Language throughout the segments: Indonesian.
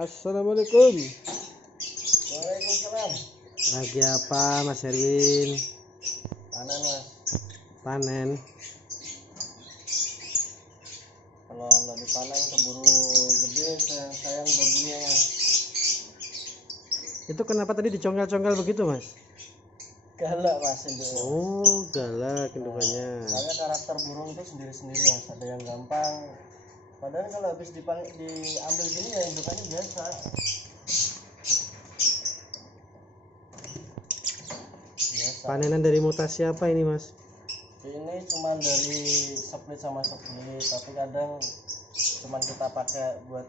Assalamualaikum. Waalaikumsalam. Lagi apa Mas Erwin? Panen mas. Panen. Kalau nggak dipanen keburu gede, sayang babunya mas. Itu kenapa tadi dicongkel-congkel begitu Mas? Galak mas induknya. Oh, galak indukannya. Soalnya karakter burung itu sendiri-sendiri mas. Ada yang gampang. Padahal kalau habis diambil gini ya indukannya biasa. Panenan dari mutasi apa ini Mas? Ini cuma dari split sama split, tapi kadang cuma kita pakai buat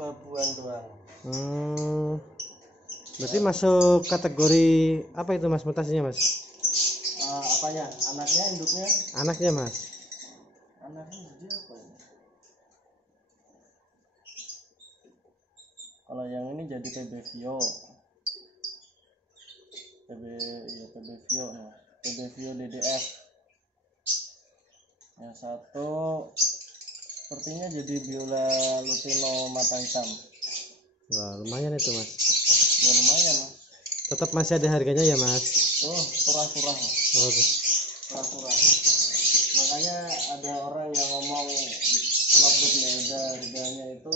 babuan doang. Berarti masuk kategori apa itu Mas mutasinya Mas? Apanya? Anaknya, induknya? Anaknya Mas. Anaknya jadi apa ini? Kalau yang ini jadi PB Vio. PB Vio nih. PB Vio DDF. Yang satu sepertinya jadi Biola Lutino mata hitam. Wah, lumayan itu Mas. Ya lumayan mas. Tetap masih ada harganya ya Mas? Oh, turah-turah mas. Oh, Turah-turah. Makanya ada orang yang ngomong lovebird ya ada harganya itu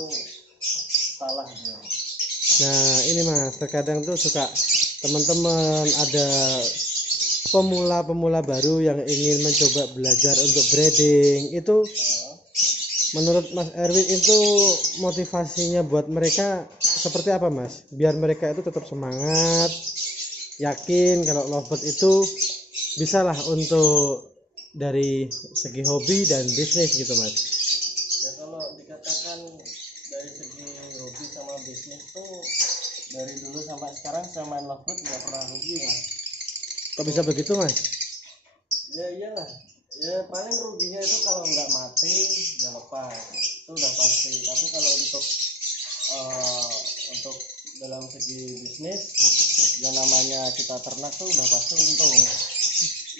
salah ya. nah ini Mas, terkadang tuh suka teman-teman ada pemula baru yang ingin mencoba belajar untuk breeding. Itu menurut Mas Erwin itu motivasinya buat mereka seperti apa Mas? Biar mereka itu tetap semangat, yakin kalau lovebird itu bisalah untuk dari segi hobi dan bisnis gitu Mas. Ya kalau dikatakan dari segi hobi sama bisnis tuh dari dulu sampai sekarang saya main lovebird nggak pernah rugi mas. Kok bisa begitu Mas? Ya iyalah, ya paling ruginya itu kalau nggak mati ya lepas, itu udah pasti. Tapi kalau untuk dalam segi bisnis yang namanya kita ternak tuh udah pasti untung.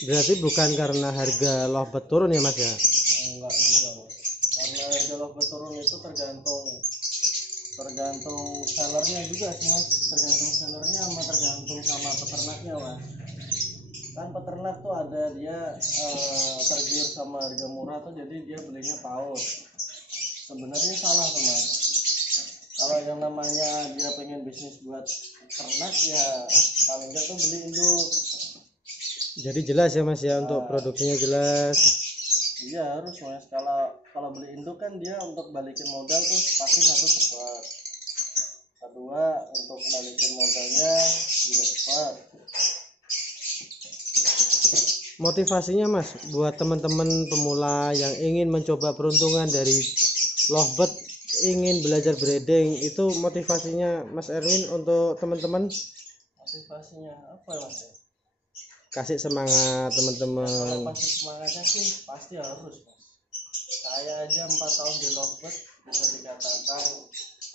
Berarti bukan karena harga lovebird turun ya Mas ya? Enggak juga mas, karena harga lovebird turun itu tergantung sellernya juga sih mas, tergantung sellernya tergantung sama peternaknya mas. Kan peternak tuh ada dia tergiur sama harga murah tuh jadi dia belinya paut. Sebenarnya salah tuh mas. Kalau yang namanya dia pengen bisnis buat ternak ya paling enggak tuh beli induk. Jadi jelas ya Mas ya, untuk produksinya jelas. Iya harus mas. Kalau beli induk kan dia untuk balikin modal tuh pasti satu cepat. Kedua untuk balikin modalnya juga cepat. Motivasinya Mas buat teman-teman pemula yang ingin mencoba peruntungan dari lovebird, ingin belajar breeding, itu motivasinya Mas Erwin untuk teman-teman? Motivasinya apa mas ya? Kasih semangat teman-teman. Kalau pasti semangatnya sih pasti harus mas. Saya aja 4 tahun di lovebird bisa dikatakan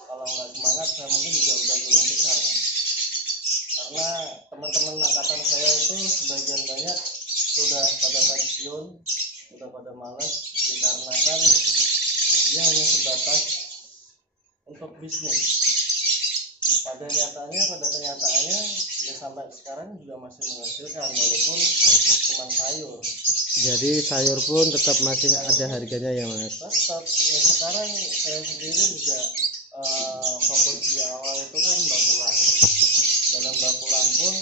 kalau nggak semangat saya mungkin juga udah belum besar kan? Karena teman-teman angkatan saya itu sebagian banyak sudah pada pensiun, sudah pada malas dikarenakan dia hanya sebatas untuk bisnis. Pada kenyataannya ya sampai sekarang juga masih menghasilkan walaupun cuma sayur. Jadi sayur pun tetap masih ada harganya ya Mas? Tetap ya sekarang saya sendiri juga fokus di awal itu kan bakulan. Dalam bakulan pun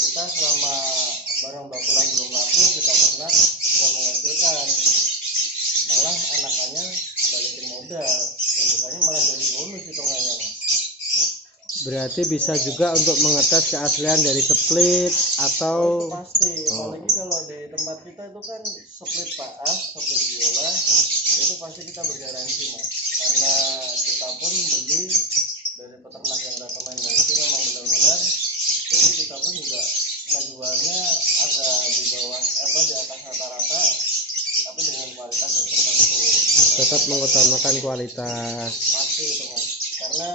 kita selama barang bakulan belum laku kita ternak dan menghasilkan, malah anakannya balikin modal, bentukannya malah jadi bonus hitungannya. Berarti bisa juga untuk mengetes keaslian dari split atau itu pasti, apalagi kalau di tempat kita itu kan split PA, split biola itu pasti kita bergaransi mas, karena kita pun beli dari peternak yang rekomendasi memang benar-benar, jadi kita pun juga ngejualnya agak di bawah di atas rata-rata tapi dengan kualitas yang tertentu. tetap mengutamakan kualitas. Pasti itu mas, karena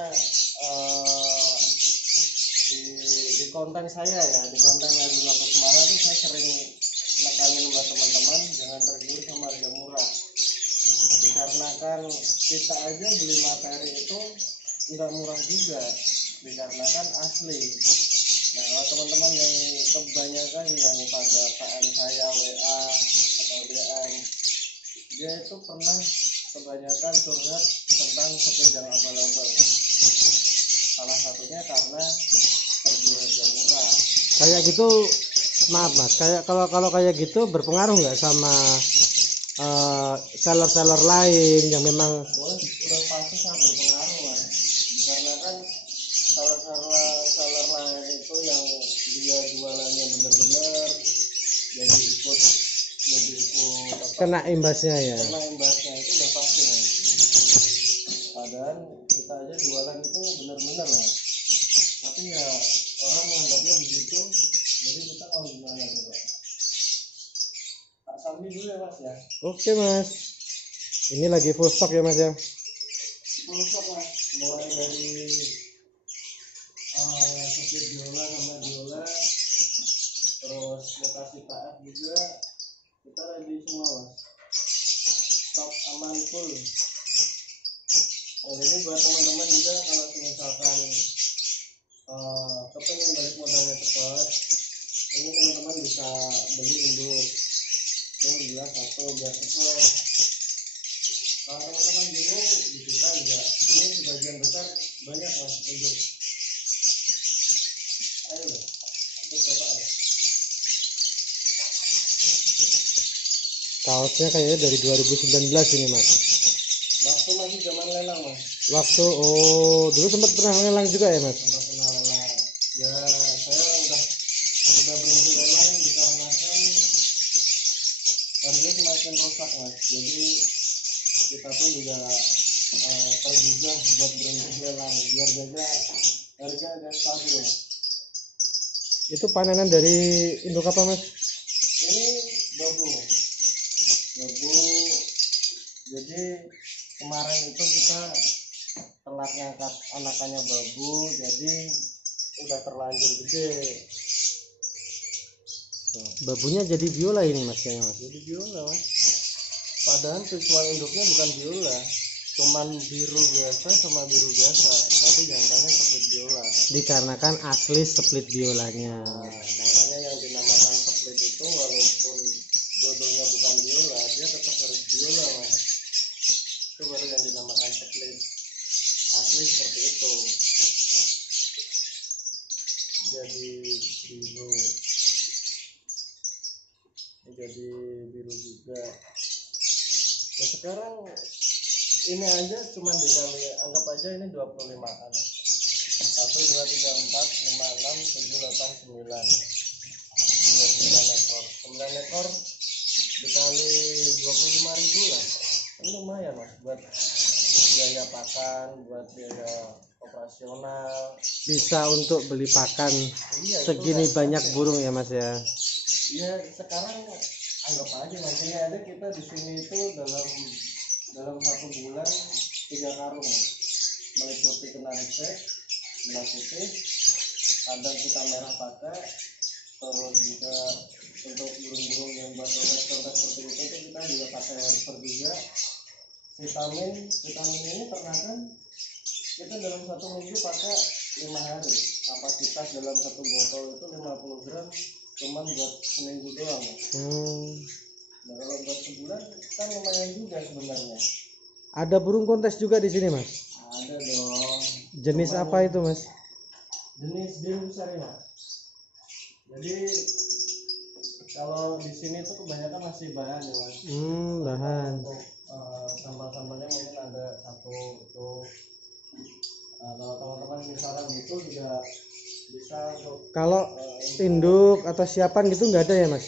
di konten saya ya, di konten Erwin Lovebird Semarang itu saya sering nekanin buat teman-teman jangan tergiur sama harga murah, dikarenakan kita aja beli materi itu nggak murah juga dikarenakan asli. Nah kalau teman-teman yang kebanyakan yang pada PM saya WA atau DM, dia itu pernah kebanyakan curhat tentang speed yang abal-abal. Salah satunya karena terjual harga murah. Kayak gitu, maaf mas, kayak kalau kayak gitu berpengaruh nggak sama seller-seller lain yang memang Udah pasti sangat berpengaruh mas, karena kan seller lain itu yang dia jualannya bener-bener jadi ikut apa, kena imbasnya ya. kena imbasnya itu udah pasti mas. Padahal kita aja jualan itu bener-bener mas, tapi ya orang menganggapnya begitu, jadi kita mau gimana coba. Tak sambil dulu ya mas ya. Oke mas, ini lagi full stock ya mas ya. Full stock mas, mulai dari split biola sama biola, terus lokasi PF juga kita ready semua mas, stok aman full. Nah, jadi buat teman-teman juga kalau misalkan kepengen balik modalnya cepat, ini teman-teman bisa beli induk itu jelas satu biar cepat. Kalau teman-teman bingung di kita juga ini sebagian besar banyak mas induk. Ayo deh, itu coba ya. Kaosnya kayaknya dari 2019 ini mas. Waktu masih zaman lelang mas. Waktu dulu sempat pernah lelang juga ya mas. Sempat pernah lelang. Ya saya udah berhenti lelang dikarenakan harga semakin rusak mas. Jadi kita pun juga tergugah buat berhenti lelang biar jaga harga agak stabil. Itu panenan dari induk apa mas? Ini babu. Jadi kemarin itu kita telat ngangkat anakannya babu, jadi udah terlanjur gede. Babunya jadi biola ini mas kayaknya mas. Jadi biola mas. Padahal visual induknya bukan biola, cuman biru biasa sama biru biasa, tapi jantannya split biola. Dikarenakan asli split biolanya. Nah, makanya yang dinamakan split itu walaupun jodohnya bukan biola, dia tetap harus biola mas. Itu baru yang dinamakan split. Asli seperti itu. Jadi biru. Jadi biru juga. Nah sekarang ini aja cuman dikali, anggap aja ini 25an. 1, 2, 3, 4, 5, 6, 7, 8, 9. 9 ekor. 9 ekor dikali 25.000 lah. Ini lumayan mas buat biaya pakan, buat biaya operasional. Bisa untuk beli pakan Iya, segini banyak burung ya mas ya. Ya sekarang anggap aja mas, ini ada kita di sini itu dalam 1 bulan 3 karung meliputi kenari sek, gula putih, kadang kita merah pakai, terus juga untuk burung-burung yang buat kontes seperti itu kita juga pakai herper juga. Vitamin ini ternakan kita dalam 1 minggu pakai 5 hari. Kapasitas dalam 1 botol itu 50 gram, cuman buat seminggu doang. Nah kalau buat sebulan kan lumayan juga sebenarnya. Ada burung kontes juga di sini mas. Ada dong. Jenis cuman apa itu mas? Jenis Deusari mas. Jadi kalau di sini tuh kebanyakan masih bahan ya mas. Bahan. Untuk sambal-sambalnya mungkin ada satu itu. Kalau teman-teman misalnya gitu juga bisa untuk Kalau induk atau siapan gitu nggak ada ya mas?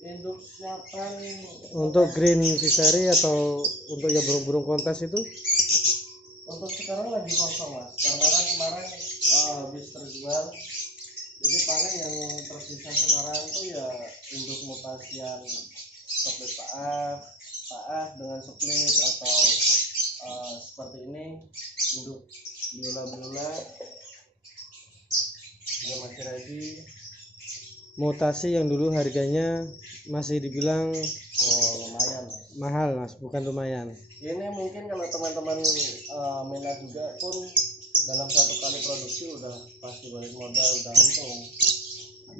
induk siapan Untuk green fishery atau untuk ya burung-burung kontes itu? untuk sekarang lagi kosong mas, karena kan kemarin habis terjual. Jadi paling yang tersisa sekarang tuh ya induk mutasian split PAF dengan split atau seperti ini induk biola dia masih ready. Mutasi yang dulu harganya masih dibilang Lumayan mas. mahal mas, bukan lumayan. Ini mungkin kalau teman-teman minat juga pun dalam satu kali produksi udah pasti balik modal, udah untung.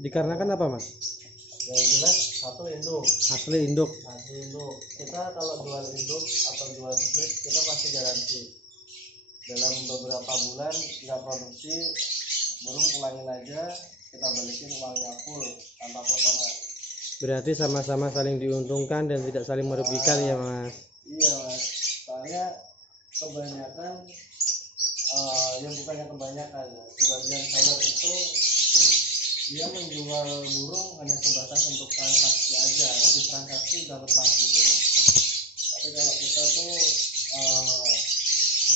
Dikarenakan apa mas? Yang jelas satu induk. Asli induk. Kita kalau jual induk atau jual split kita pasti garansi dalam beberapa bulan nggak produksi, burung pulangin aja, kita balikin uangnya full tanpa potongan. Berarti sama-sama saling diuntungkan dan tidak saling merugikan ya mas? Iya mas, soalnya kebanyakan yang bukannya kebanyakan ya, sebagian seller itu dia menjual burung hanya sebatas untuk transaksi aja, di transaksi udah lepas gitu. Tapi kalau kita tuh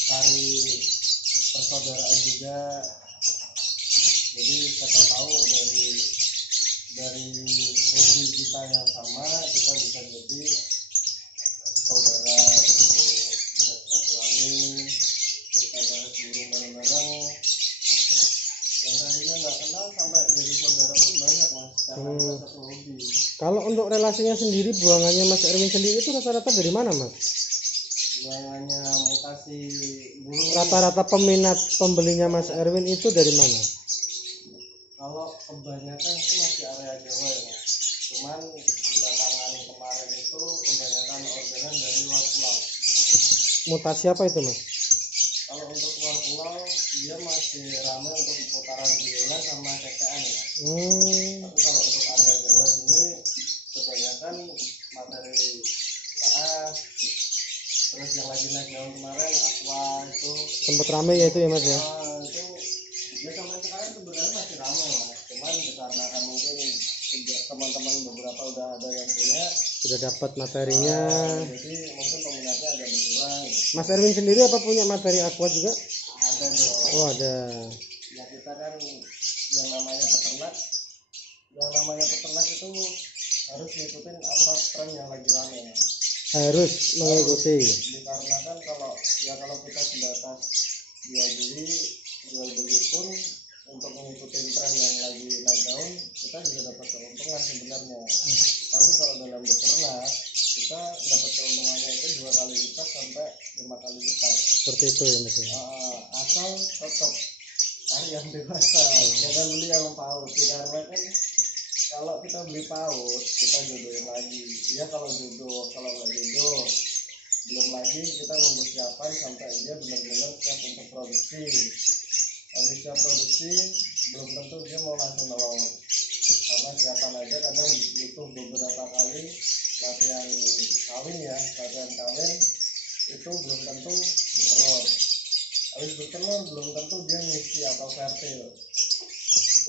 cari persaudaraan juga, jadi siapa tahu dari hobi kita yang sama kita bisa jadi saudara gitu, bisa silaturahmi, kita bahas burung bareng-bareng. Yang tadinya nggak kenal sampai jadi saudara pun banyak mas, karena kita satu hobi. Kalau untuk relasinya sendiri, buangannya Mas Erwin sendiri itu rata-rata dari mana mas? Buangannya mutasi burung. Rata-rata peminat pembelinya Mas Erwin itu dari mana? Kalau kebanyakan itu masih area Jawa ya mas. Cuman belakangan kemarin itu kebanyakan orderan dari luar pulau. Mutasi apa itu mas? Kalau untuk luar pulau dia masih ramai untuk putaran biola sama kekean ya. Tapi kalau untuk area Jawa sini kebanyakan materi KF, terus yang lagi naik daun kemarin aqua itu Sempat rame ya itu ya mas ya? itu ya sampai sekarang sebenarnya masih ramai mas. Cuman dikarenakan mungkin teman-teman beberapa udah ada yang punya, Sudah dapat materinya. jadi mungkin peminatnya agak berkurang. Mas Erwin sendiri apa punya materi aqua juga? Ada dong. Oh ada. Ya kita kan yang namanya peternak itu harus ngikutin apa tren yang lagi rame ya. Harus mengikuti. Dikarenakan kalau kita sebatas jual beli pun untuk mengikuti tren yang lagi naik daun, kita juga dapat keuntungan sebenarnya. Tapi kalau dalam beternak kita dapat keuntungannya itu 2 kali lipat sampai 5 kali lipat. Seperti itu ya mas. Asal tetap cari yang dewasa, jangan beli yang paut. Karena kan kalau kita beli paut kita jodohin lagi. Ya kalau jodoh, kalau nggak jodoh belum lagi kita nunggu siapan sampai dia benar-benar siap untuk produksi. Habis siap produksi belum tentu dia mau langsung nelor, karena siapan aja kadang butuh beberapa kali latihan kawin itu belum tentu bertelur. Habis bertelur belum tentu dia ngisi atau fertil.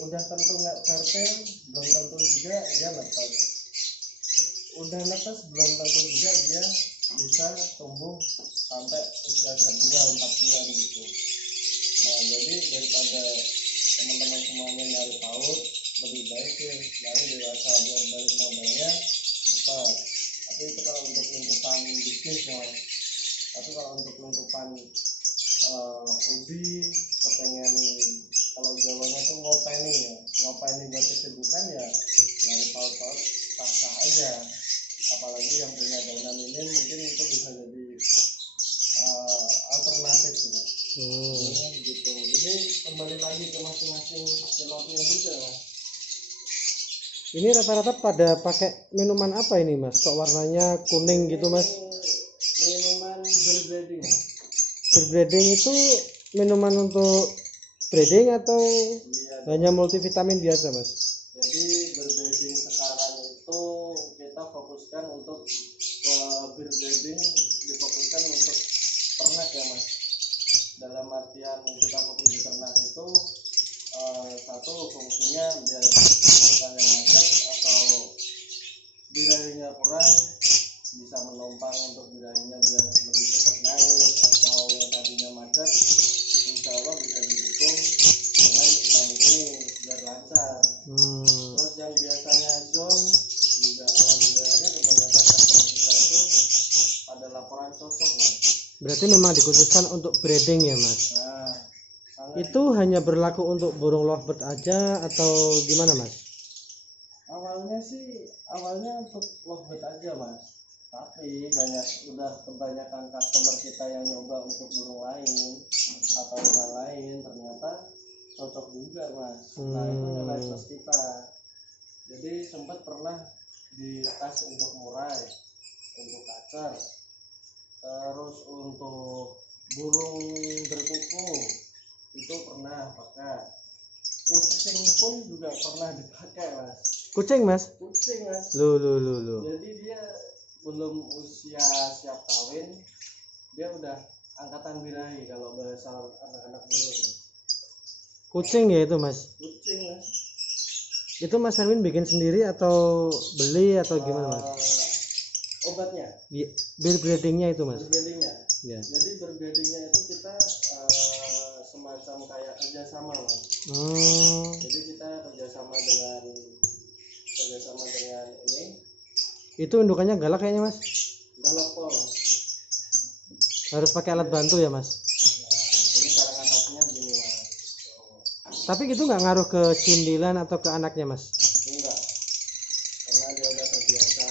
Udah tentu nggak fertil belum tentu juga dia netes. Udah netes belum tentu juga dia bisa tumbuh sampai usia 2-4 bulan gitu. Nah jadi daripada teman-teman semuanya nyari paut, lebih baik sih nyari dewasa biar balik modalnya cepat. Tapi itu kalau untuk lingkupan bisnis ya. Tapi kalau untuk lingkupan hobi, kepengen, kalau Jawanya tuh ngopeni buat kesibukan ya nyari paut-paut sah-sah aja. Apalagi yang punya daunan ini mungkin itu bisa jadi alternatif gitu. Gitu. Jadi kembali lagi ke masing-masing celotnya juga. Ini rata-rata pada pakai minuman apa ini mas? Kok warnanya kuning gitu mas? Minuman berbreeding. Berbreeding itu minuman untuk breeding atau hanya multivitamin biasa mas? Jadi berbreeding sekarang itu kita fokuskan untuk ke berbreeding, difokuskan untuk ternak ya mas. Dalam artian kita fokus di ternak itu satu fungsinya biar bukan yang macet atau birahinya kurang bisa menumpang untuk birahinya biar lebih cepat naik, atau yang tadinya macet insya Allah bisa didukung dengan vitamin ini biar lancar. Terus yang biasanya zong juga alhamdulillahnya kebanyakan customer kita itu pada laporan cocok mas. Berarti memang dikhususkan untuk breeding ya mas? Itu hanya berlaku untuk burung lovebird aja atau gimana mas? Awalnya untuk lovebird aja mas, tapi kebanyakan customer kita yang nyoba untuk burung lain atau yang lain, cocok juga mas. Nah itu nilai plus kita. Jadi sempat pernah di tas untuk murai, untuk kacer, terus untuk burung berkuku itu pernah pakai. Kucing pun juga pernah dipakai mas. Kucing mas? Kucing mas. Lu. Jadi dia belum usia siap kawin, dia udah angkatan birahi kalau bahasa anak-anak burung. Kucing ya itu mas? Kucing mas. Itu Mas Erwin bikin sendiri atau beli atau gimana mas? Obatnya? Breedingnya itu mas? Breedingnya? Ya. Jadi breedingnya itu kita semacam kayak kerjasama mas. Jadi kita kerjasama dengan ini. Itu indukannya galak kayaknya mas? Galak kok mas. Harus pakai alat bantu ya mas? Nah, ini cara ngatasinya gini mas. Tapi gitu nggak ngaruh ke cindilan atau ke anaknya mas? Enggak, karena dia udah terbiasa,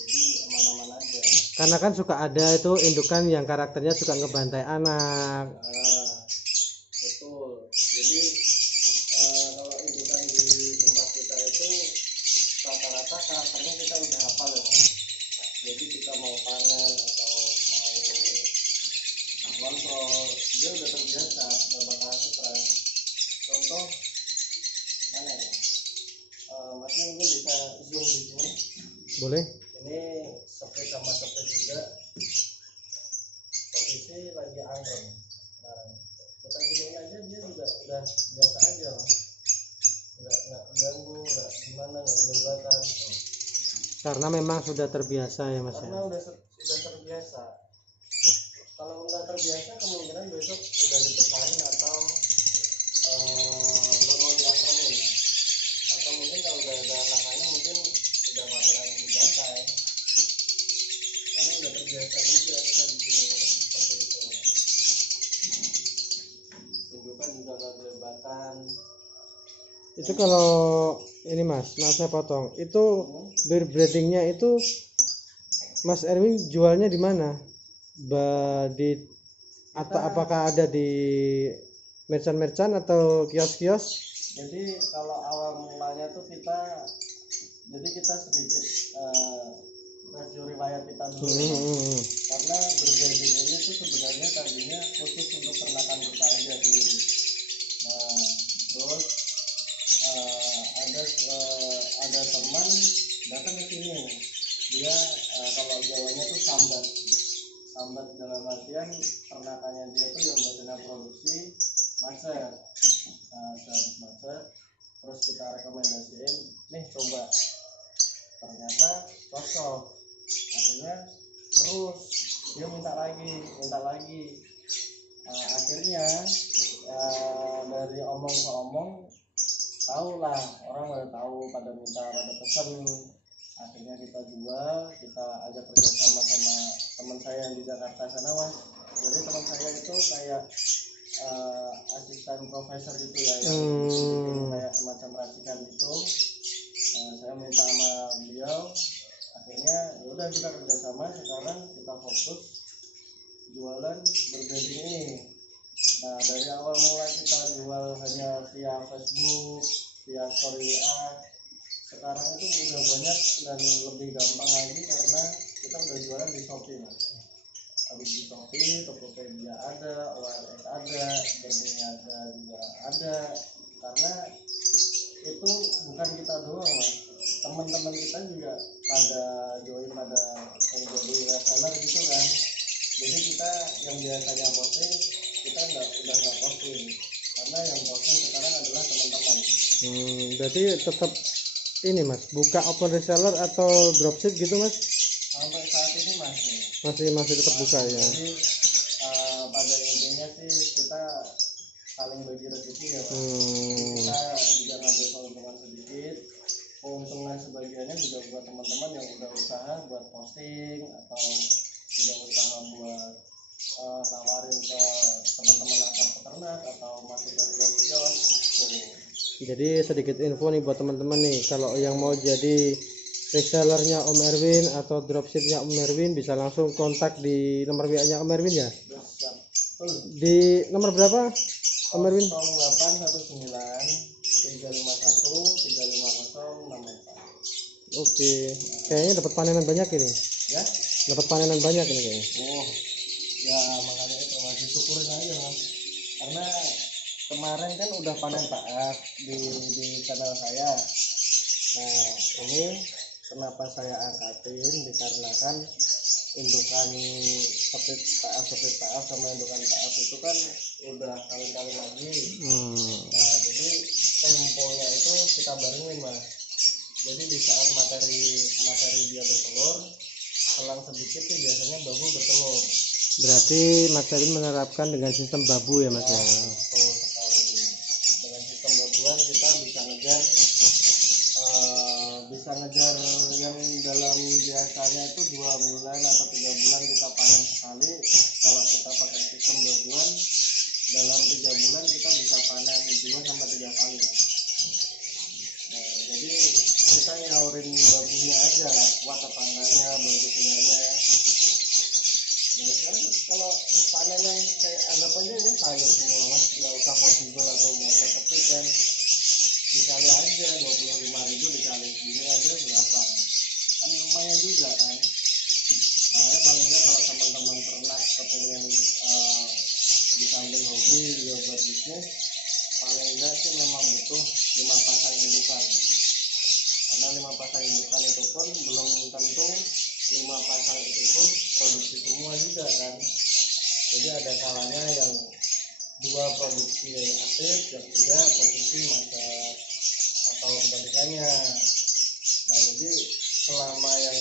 jadi aman-aman aja. Karena kan suka ada itu indukan yang karakternya suka ngebantai anak. Betul. Jadi kalau indukan di tempat kita itu rata-rata karakternya kita udah hafal ya mas. Jadi kita mau panen atau mau kontrol, dia udah terbiasa, nggak bakal stres. Contoh mana ya? Masnya mungkin bisa zoom di sini. Boleh? Ini split sama split juga. Posisi lagi angin. Nah, kita giniin aja dia juga udah biasa aja mas. Nggak ganggu, nggak gimana, nggak kelibatan. Karena memang sudah terbiasa ya mas. Karena udah terbiasa. Kalau nggak terbiasa kemungkinan besok udah dipecahin atau nggak mau diangkemin. Atau mungkin kalau udah ada anak-anaknya mungkin udah bakalan dibantai. Karena udah terbiasa juga kita di sini seperti itu. Indukan juga nggak kelibatan. Itu kalau ini mas, maaf saya potong. Itu breedingnya itu Mas Erwin jualnya di mana? Atau apakah ada di merchant atau kios-kios? Jadi kalau awal mulanya tuh kita sedikit review riwayat kita dulu. Karena breeding ini tuh sebenarnya tadinya khusus untuk ternakan kita aja sendiri. Nah terus ada teman datang ke sini, dia kalau Jawanya tuh sambat dalam artian ternakannya dia tuh yang biasanya produksi macet. Nah sehabis macet terus kita rekomendasiin, nih coba, ternyata cocok. Akhirnya terus dia minta lagi. Akhirnya dari omong ke omong tahu lah, orang pada tahu, pada minta, pada pesen. Akhirnya kita jual, kita ajak kerjasama sama teman saya yang di Jakarta sana mas. Jadi teman saya itu kayak asisten profesor gitu ya, yang kayak semacam racikan gitu. Saya minta sama beliau, akhirnya yaudah kita kerjasama. Sekarang kita fokus jualan breeding ini. Nah dari awal mulai kita jual hanya via Facebook, via story WA. Sekarang itu udah banyak dan lebih gampang lagi karena kita udah jualan di Shopee mas. Habis di Shopee, Tokopedia ada, OLX ada, Breeding juga ada. Karena itu bukan kita doang mas, teman-teman kita juga pada join, pada menjadi reseller gitu kan. Jadi kita yang biasanya posting, kita udah nggak posting, karena yang posting sekarang adalah teman-teman. Berarti tetap ini mas, buka open reseller atau dropship gitu mas? Sampai saat ini masih tetap buka ya. Jadi pada intinya sih kita saling bagi rezeki ya mas. Kita juga ngambil keuntungan sedikit, keuntungan sebagiannya juga buat teman-teman yang udah usaha buat posting atau udah usaha buat nawarin ke teman-teman asal peternak atau masuk ke kios. Jadi sedikit info nih buat teman-teman nih, kalau yang mau jadi resellernya Om Erwin atau dropshipnya Om Erwin bisa langsung kontak di nomor WA-nya Om Erwin ya. Di nomor berapa? Om Erwin? 0819 351 350 64. Oke, kayaknya dapat panenan banyak ini. Ya? Dapat panenan banyak ini kayaknya. Oh, ya makanya itu masih syukurin aja mas. Karena kemarin kan udah panen taat di channel saya. Nah ini kenapa saya angkatin dikarenakan indukan seperti taaf sama indukan taaf itu kan udah kali-kali lagi. Nah jadi temponya itu kita barengin mas. Jadi di saat materi dia bertelur, selang sedikit sih biasanya babu bertelur. Berarti Mas Erwin menerapkan dengan sistem babu ya Mas ya? Betul sekali. Dengan sistem babuan kita bisa ngejar yang dalam biasanya itu 2 bulan atau 3 bulan kita panen sekali. Kalau kita pakai sistem babuan dalam 3 bulan kita bisa panen 2 sampai 3 kali. Nah, jadi kita nyaurin babunya aja, kuat apa enggaknya, bagus enggaknya. Nah, sekarang kalau panen yang kayak anggap aja ya sayur semua mas, nggak usah possible atau nggak usah kepit kan, dikali aja 25.000 dikali segini aja berapa, kan lumayan juga kan. Makanya paling nggak kalau teman-teman ternak kepengen di samping hobi juga buat bisnis, paling enggak sih memang butuh 5 pasang indukan. Karena 5 pasang indukan itu pun belum tentu 5 pasang itu pun produksi semua juga kan. Jadi ada kalanya yang 2 produksi aktif, yang 3 produksi macet atau kebalikannya. Nah jadi selama yang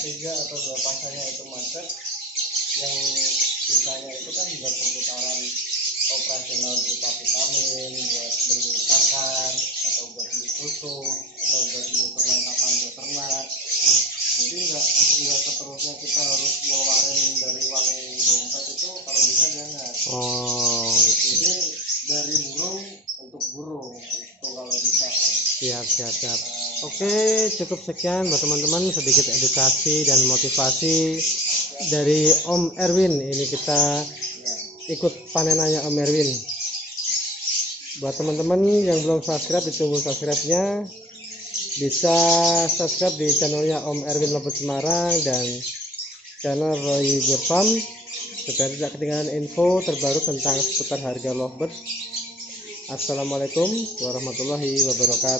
3 atau 2 pasangnya itu macet, yang sisanya itu kan buat perputaran operasional berupa vitamin, buat beli pakan atau buat beli susu atau buat beli perlengkapan beternak. Jadi nggak seterusnya kita harus ngeluarin dari uang dompet itu, kalau bisa jangan. Oh gitu. Jadi dari burung untuk burung itu kalau bisa. Siap. Oke, cukup sekian buat teman-teman, sedikit edukasi dan motivasi dari Om Erwin. Ini kita ikut panenannya Om Erwin. Buat teman-teman yang belum subscribe, ditunggu subscribe-nya. Bisa subscribe di channelnya Om Erwin Lovebird Semarang dan channel Roy Bird Farm supaya tidak ketinggalan info terbaru tentang seputar harga lovebird. Assalamualaikum warahmatullahi wabarakatuh.